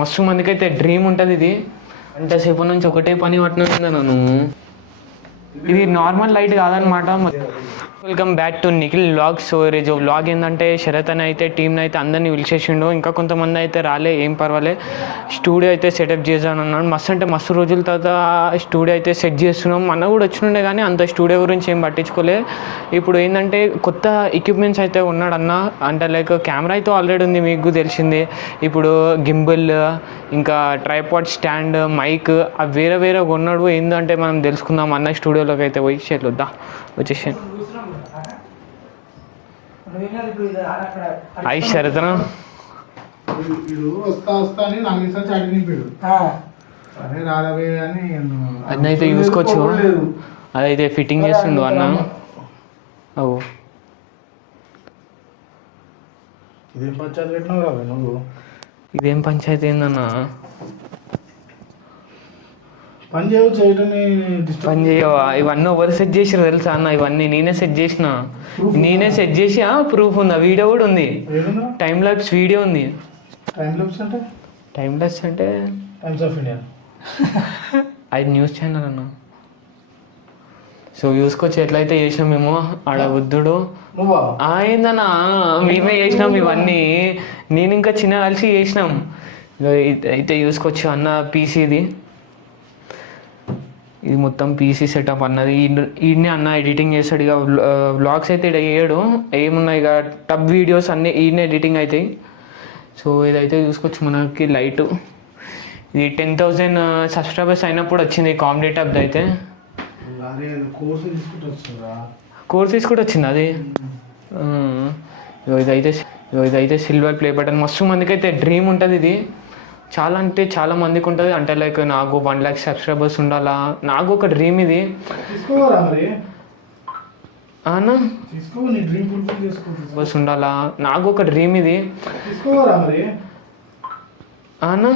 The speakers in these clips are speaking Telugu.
మస్తు మందికి అయితే డ్రీమ్ ఉంటుంది ఇది. గంటసేపు నుంచి ఒకటే పని పట్టిన నన్ను. ఇది నార్మల్ లైట్ కాదనమాట. Welcome back to Nikhil vlog. So ఈరోజు వ్లాగ్ ఏంటంటే శరత్ అని అయితే టీంని అయితే అందరినీ పిలిచేసిండు. ఇంకా కొంతమంది అయితే రాలే, ఏం పర్వాలే. స్టూడియో అయితే సెటప్ చేసాను అన్నాడు. మస్తు అంటే మస్తు రోజుల తర్వాత స్టూడియో అయితే సెట్ చేస్తున్నాం. అన్న కూడా వచ్చిండే కానీ అంత స్టూడియో గురించి ఏం పట్టించుకోలే. ఇప్పుడు ఏంటంటే కొత్త ఎక్విప్మెంట్స్ అయితే ఉన్నాడు అన్న. అంటే లైక్ కెమెరా అయితే ఆల్రెడీ ఉంది, మీకు తెలిసిందే. ఇప్పుడు గింబల్, ఇంకా ట్రైపాడ్ స్టాండ్, మైక్ అవి వేరే వేరే కొన్నాడు. ఏంటంటే మనం తెలుసుకుందాం అన్న స్టూడియోలోకి అయితే పోయి చేద్దా వచ్చేసి. అయి శరతనా అదైతే చూసుకోవచ్చు. అదైతే ఫిట్టింగ్ చేస్తుండు అన్న. అవు ఇదేం పంచాయతీ ఏందన్నా? పని చేయవా? ఇవన్నీ ఎవరు సెట్ చేసిరు తెలుసా అన్న? ఇవన్నీ నేనే సెట్ చేసి ప్రూఫ్ ఉంది, ఆ వీడియో కూడా ఉంది. టైమ్ లాప్స్ వీడియో ఉంది. టైమ్ లాప్స్ అంటే అది న్యూస్ ఛానల్ అన్న. సో చూసుకోవచ్చు ఎట్లయితే చేసినాం మేము. ఆడ బుద్ధుడు ఏందన్నా, మేమే చేసినాం ఇవన్నీ. నేను ఇంకా చిన్న కలిసి చేసినాం. అయితే చూసుకోవచ్చు అన్న పీసీది. ఇది మొత్తం పీసీ సెటప్ అన్నది. ఈయన్ని అన్న ఎడిటింగ్ చేస్తాడు. ఇక వ్లాగ్స్ అయితే ఇక్కడ చేయడు. ఏమున్నాయి ఇక టబ్ వీడియోస్ అన్నీ ఈయన ఎడిటింగ్ అవుతాయి. సో ఇదైతే చూసుకోవచ్చు మనకి లైట్. ఇది 10,000 సబ్స్క్రైబర్స్ అయినప్పుడు వచ్చింది కామెడీ టబ్ అయితే. కోర్స్ తీసుకుంటూ వచ్చింది అది. ఇదైతే సిల్వర్ ప్లే బటన్. మస్తు మందికి అయితే డ్రీమ్ ఉంటుంది ఇది. చాలా అంటే చాలా మందికి ఉంటుంది. అంటే లైక్ నాకు 1 lakh సబ్స్క్రైబర్స్ ఉండాలా, నాకు ఒక డ్రీమ్ ఇది అన్న. బస్ ఉండాలా, నాకు ఒక డ్రీమ్ ఇది అన్న.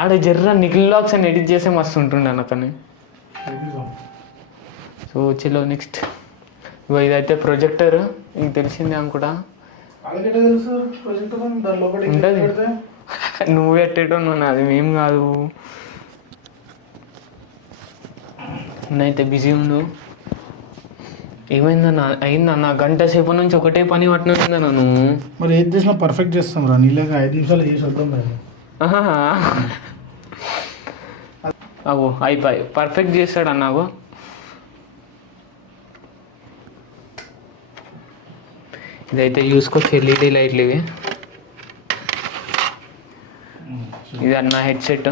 ఆడ జర్ర నిఖిల్ వ్లాగ్స్ అని ఎడిట్ చేస్తే మస్తు ఉంటుండే అన్న కానీ. సో చలో నెక్స్ట్. ఇదైతే ప్రొజెక్టర్, మీకు తెలిసిందే అనుకుంటా. ఉంటుంది, నువ్వు పెట్టేటో నువ్వు, అది మేం కాదు. నేనైతే బిజీ ఉండు. ఏమైందన్నా? అయిందన్న గంట సేపు నుంచి ఒకటే పని పట్టిన నన్ను. మరి ఏది చేసినా పర్ఫెక్ట్ చేస్తాం రా. నీళ్ళగా 5 నిమిషాలు చేసి వద్దాం. అవు అయిపోయి పర్ఫెక్ట్ చేస్తాడు అన్నావు. ఇదైతే చూసుకోవచ్చు ఎల్ఈడి లైట్లు ఇవి. ఇది అన్న హెడ్సెట్.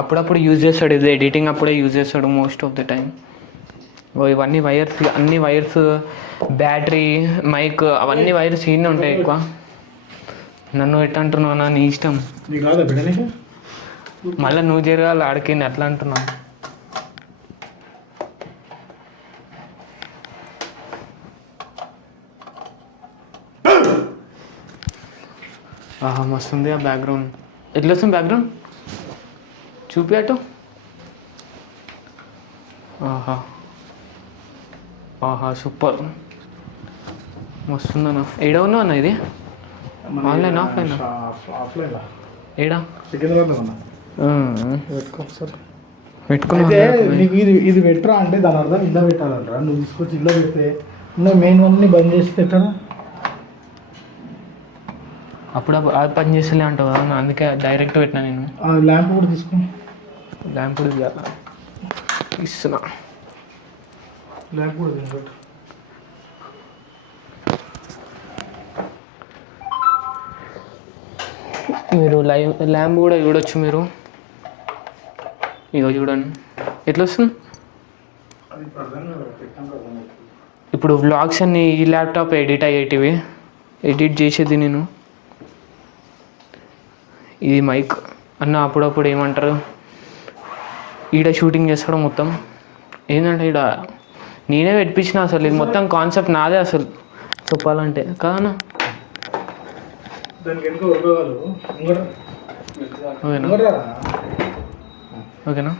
అప్పుడప్పుడు యూజ్ చేస్తాడు, ఇది ఎడిటింగ్ అప్పుడే యూజ్ చేస్తాడు మోస్ట్ ఆఫ్ ద టైం. ఇవన్నీ వైర్స్, అన్ని వైర్స్, బ్యాటరీ, మైక్, అవన్నీ వైర్స్ ఈయనే ఉంటాయి ఎక్కువ. నన్ను ఎట్లా అంటున్నావు అన్న? నీ ఇష్టం. మళ్ళీ నువ్వు జరగాలి ఆడికి, అట్లా అంటున్నావు. ఆహా మస్తు ఉంది ఆ బ్యాక్గ్రౌండ్. ఎట్లా వస్తుంది బ్యాక్గ్రౌండ్? చూపి అటు. ఆహా ఆహా సూపర్, మస్తుందన్న. ఏడా ఉన్నావు అన్న? ఇది ఆన్లైన్ ఆఫ్లైన్? ఏడా పెట్టుకున్నా. నీకు ఇది పెట్టరా అంటే దాని అర్థం ఇల్లు పెట్టాలంటారా? నువ్వు తీసుకొచ్చి ఇల్లు పెడితే నువ్వు మెయిన్ వన్ని బంద్ చేసి పెట్టారా? అప్పుడప్పుడు అది పని చేస్తలే అంటావు కదా, అందుకే డైరెక్ట్ పెట్టినా నేను. ల్యాంప్ కూడా తీసుకో. ల్యాంప్ కూడా ఇస్తున్నా. ల్యాంప్ కూడా పెట్టు. మీరు ల్యాంప్ కూడా చూడొచ్చు మీరు. ఇదో చూడండి ఎట్లా వస్తుంది. ఇప్పుడు వ్లాగ్స్ అన్నీ ఈ ల్యాప్టాప్ ఎడిట్ అయ్యేటివి, ఎడిట్ చేసేది నేను. ఇది మైక్ అన్న. అప్పుడప్పుడు ఏమంటారు, ఈడ షూటింగ్ చేస్తాడు మొత్తం. ఏంటంటే ఈడ నేనే పెట్టించిన. అసలు ఇది మొత్తం కాన్సెప్ట్ నాదే అసలు చెప్పాలంటే కాదన్నా. ఓకేనా?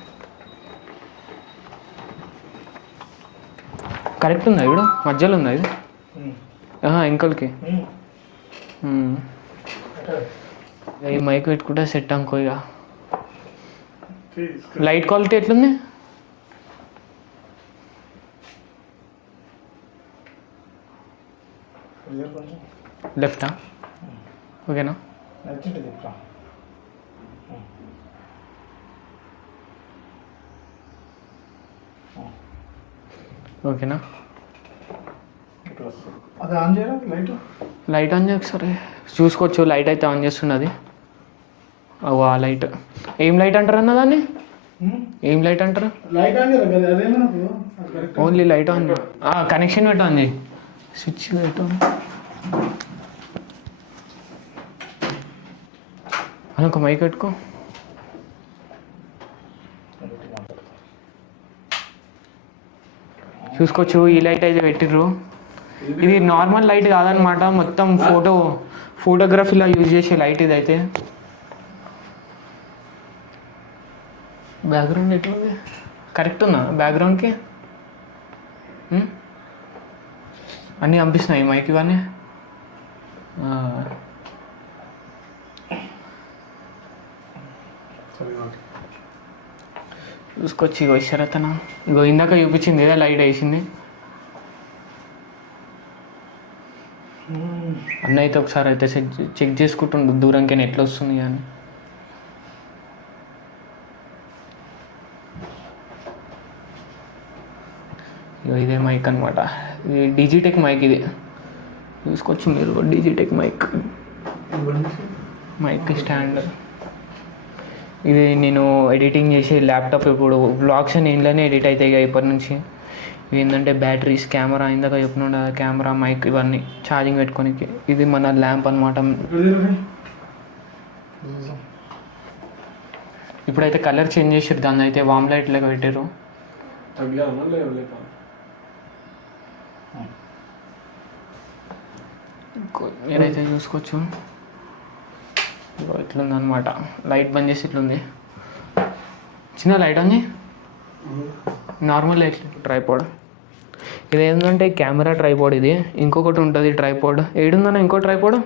కరెక్ట్ ఉందా? ఇప్పుడు మధ్యలో ఉందా ఇది? ఇంకల్కి ఈ మైక్ పెట్టుకుంటే సెట్ అనుకో ఇక. లైట్ క్వాలిటీ ఎట్లుంది? లెఫ్టా? ఓకేనా? ఓకేనా? అది ఆన్ చేయరా లైట్? లైట్ ఆన్ చేయ ఒకసారి చూసుకోవచ్చు. లైట్ అయితే ఆన్ చేస్తున్నది. ఓ ఆ లైట్ ఏం లైట్ అంటారు అన్న దాన్ని? ఏం లైట్ అంటారు? లైట్ ఆన్ చేయరా కదా, అదేనా ఓన్లీ లైట్ ఆన్. కనెక్షన్ పెట్టు అంది. స్విచ్ లైట్ ఆన్ అని ఒక మైక్ పెట్టుకో. చూసుకోవచ్చు ఈ లైట్ అయితే పెట్టిర్రు. ఇది నార్మల్ లైట్ కాదనమాట, మొత్తం ఫోటోగ్రఫీలో యూజ్ చేసే లైట్ ఇది అయితే. బ్యాక్గ్రౌండ్ ఎట్లుంది? కరెక్ట్ ఉందా బ్యాక్గ్రౌండ్కి? అన్నీ పంపిస్తున్నాయి మైక్ ఇవన్నీ. చూసుకొచ్చి ఇగో ఇషరతన ఇగో ఇందాక చూపించింది కదా లైట్ వేసింది అన్న. అయితే ఒకసారి అయితే చెక్ చేసుకుంటుండు దూరంకైనా ఎట్లా వస్తుంది అని. ఇగో ఇదే మైక్ అనమాట. ఇది డిజిటెక్ మైక్. ఇది చూసుకోవచ్చు మీరు, డిజిటెక్ మైక్. మైక్ స్టాండ్ ఇది. నేను ఎడిటింగ్ చేసే ల్యాప్టాప్ ఇప్పుడు వ్లాగ్స్ అని ఇంట్లోనే ఎడిట్ అవుతాయి ఇక ఇప్పటి నుంచి. ఇవి ఏంటంటే బ్యాటరీస్, కెమెరా, ఇందాక చెప్పిన కెమెరా, మైక్, ఇవన్నీ ఛార్జింగ్ పెట్టుకోనికి. ఇది మన ల్యాంప్ అనమాట. ఇప్పుడైతే కలర్ చేంజ్ చేసారు దాన్ని, అయితే వామ్ లైట్ లాగా పెట్టారు. మీరైతే చూసుకోవచ్చు ఇట్లుందనమాట. లైట్ బంద్ చేసి ఇట్లుంది. చిన్న లైట్ ఉంది, నార్మల్ లైట్. ట్రైపాడ్ ఇది ఏంటంటే కెమెరా ట్రైపాడ్. ఇది ఇంకొకటి ఉంటుంది ట్రైపాడ్. ఏడుందన్న ఇంకో ట్రైపాడ్?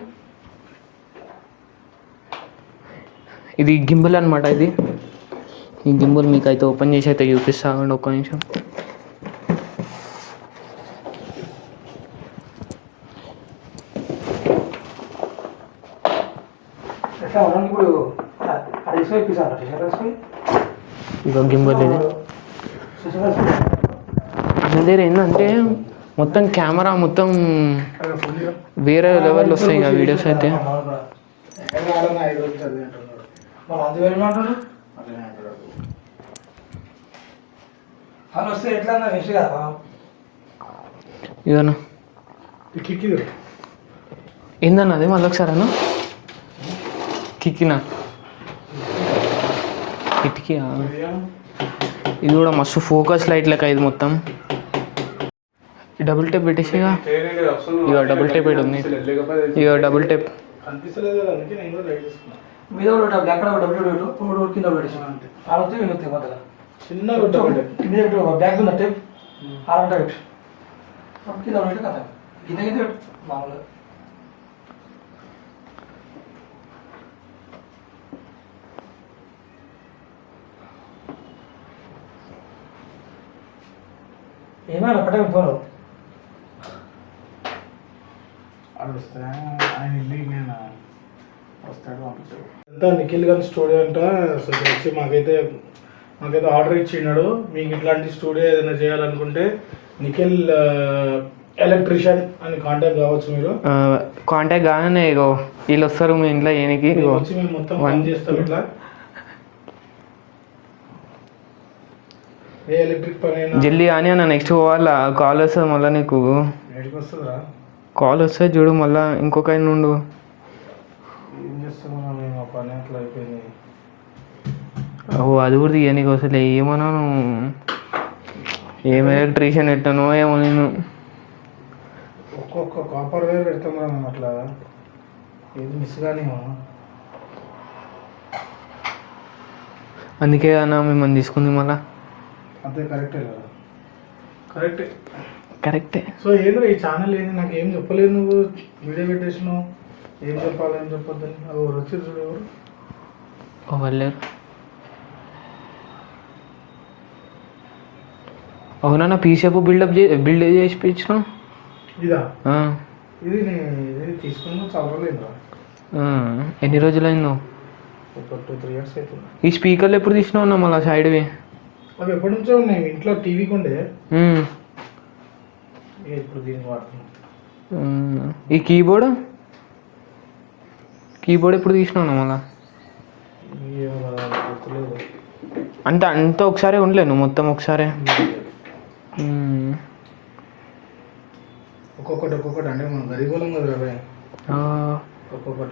ఇది గింబల్ అనమాట. ఇది ఈ గింబల్ మీకు అయితే ఓపెన్ చేసి అయితే చూపిస్తాను ఒక్క నిమిషం. ఇక గింబల్ ఇది. అసలు దగ్గర ఏంటంటే మొత్తం కెమెరా మొత్తం వేరే లెవెల్ వస్తాయి ఇక వీడియోస్ అయితే. ఇదన్నా ఏందన్న అది మళ్ళీ ఒకసారి అన్న కిక్కినా కిటికీ. ఇది కూడా మస్తు ఫోకస్ లైట్ లెక్క ఇది మొత్తం. డబుల్ టేప్ పెట్టేసి ఇక డబుల్ టేప్ పెట్టి ఉంది. ఇక డబుల్ టేప్ మీద అక్కడ డబ్బులు కింద పెట్టేసి చిన్న బ్యాగ్ ఉన్న టేప్ ఆరంట పెట్టు కింద పెట్టి కదా కింద కింద పెట్టు మామూలుగా. ఏమైనా పట్టక పోను అది వస్తా ఆయన ఇల్లు నేను వస్తాడు పంపించాడు. అంతా నిఖిల్ గారి స్టూడియో అంట. అసలు వచ్చి మాకైతే ఆర్డర్ ఇచ్చిన్నాడు. మీకు ఇట్లాంటి స్టూడియో ఏదైనా చేయాలనుకుంటే నిఖిల్ ఎలక్ట్రీషియన్ అని కాంటాక్ట్ కావచ్చు. మీరు కాంటాక్ట్ కాగానే ఇగో వీళ్ళు వస్తారు మీ ఇంట్లో ఏనికి వచ్చి మేము మొత్తం పని చేస్తాం. ఇట్లా ఏ ఎలక్ట్రిక్ పని అయినా జల్దీ కానీ అన్న నెక్స్ట్ పోవాలా. కాల్ వస్తుంది మళ్ళీ నీకు. ఎక్కడికి వస్తుందా కాల్ వస్తుంది చూడు మళ్ళీ ఇంకొక ఆయన నుండు. ఏం చేస్తున్నాం మేము, ఆ పని అట్లా అయిపోయింది. ఓ అది కూడా తీయ నీకు అసలు ఏమన్నాను, ఏం ఎలక్ట్రీషియన్ ఎట్టానో ఏమో నేను. ఒక్కొక్క కాపర్ వేర్ పెడతాం రా మేము. అట్లా ఏది మిస్ కానీ అందుకే అన్న మిమ్మల్ని తీసుకుంది మళ్ళా. అంతే కరెక్టే కదా, కరెక్టే. కరెక్టే. సో ఏంద్రా ఈ ఛానల్ ఏంది, నాకు ఏం చెప్పలేదు నువ్వు. వీడియో పెట్టేసినావు ఏం చెప్పాలి ఏం చెప్పొద్దని ఎవరు వచ్చి చూడు ఎవరు వాళ్ళేరు. అవునా పీసేపు బిల్డ్ చేసి ఇచ్చినావు. ఇదా ఇది ఇది తీసుకున్నా చాలా రోజులు ఎన్ని రోజులైందో? ఒక 2-3 years అవుతుంది. ఈ స్పీకర్లు ఎప్పుడు తీసినావు అన్న మళ్ళీ సైడ్వి? అవి ఎప్పటి నుంచో ఉన్నాయి ఇంట్లో టీవీకి ఉండే ఇప్పుడు దీనికి వాడుతున్నాం. ఈ కీబోర్డ్ ఎప్పుడు తీసినావు మళ్ళా? గుర్తులేదు. అంత ఒకసారి ఉండలేను మొత్తం ఒకసారి. ఒక్కొక్కటి అంటే మనం గరీబులం కదా బాబాయ్. ఒక్కొక్కటి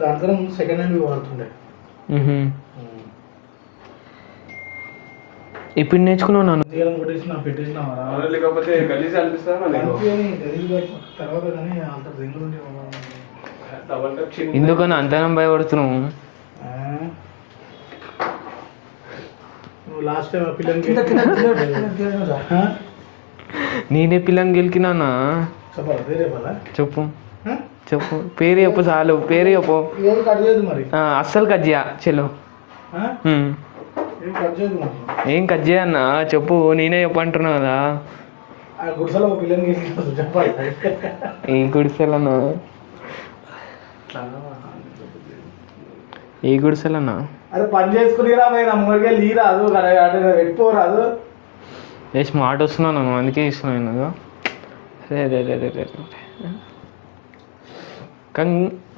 దానికన్నా ముందు సెకండ్ హ్యాండ్ వాడుతుండే. ఇప్పుడు నేర్చుకున్నావు నన్ను. పెట్టేసిన లేకపోతే గలీజ్ అనిపిస్తుంది తర్వాత కానీ అంత రింగులు ఉంటే ఎందుకని అంతనం భయపడుతున్నావు? నువ్వు లాస్ట్ టైం పిల్లలకి నేనే పిల్లని గెలికినా చెప్పాలి పేరే పదా చెప్పు పేరు చెప్పు చాలు. పేరు చెప్పు. కట్ చేయదు మరి. అస్సలు కట్ చేయ చెల్లు. కట్ చేయదు మరి. ఏం కట్ చేయన్నా చెప్పు. నేనే చెప్పంటున్నావు కదా. గుడిసెలో పిల్లల్ని చెప్పాలి. ఏ గుడిసెలన్నా? ఏ గుడిసెలన్నా? అరే పని చేసుకుని రాదు ముంగడికి రాదు పెట్టుకోరాదు. ఏ స్మార్ట్ వస్తున్నాను అందుకే ఇస్తున్నాను. రే కానీ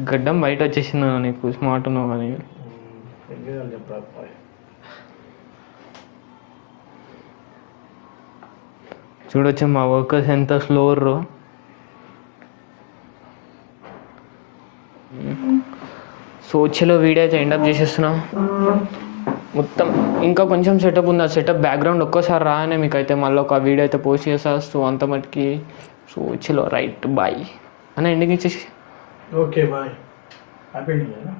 గడ్డం బయట వచ్చేసింది నీకు. స్మార్ట్ ఉన్నావు కానీ చూడొచ్చు మా వర్కర్స్ ఎంత స్లోర్రో. సో చలో వీడియో అయితే ఎండప్ చేసేస్తున్నాం మొత్తం. ఇంకా కొంచెం సెటప్ ఉంది. ఆ సెటప్ బ్యాక్గ్రౌండ్ ఒక్కసారి రానే మీకైతే మళ్ళీ ఒక వీడియో అయితే పోస్ట్ చేసేస్తూ అంత మటుకి. సో చలో రైట్ బాయ్ అన్న ఎండింగ్ ఇచ్చేసి. Okay bye. Happy new year.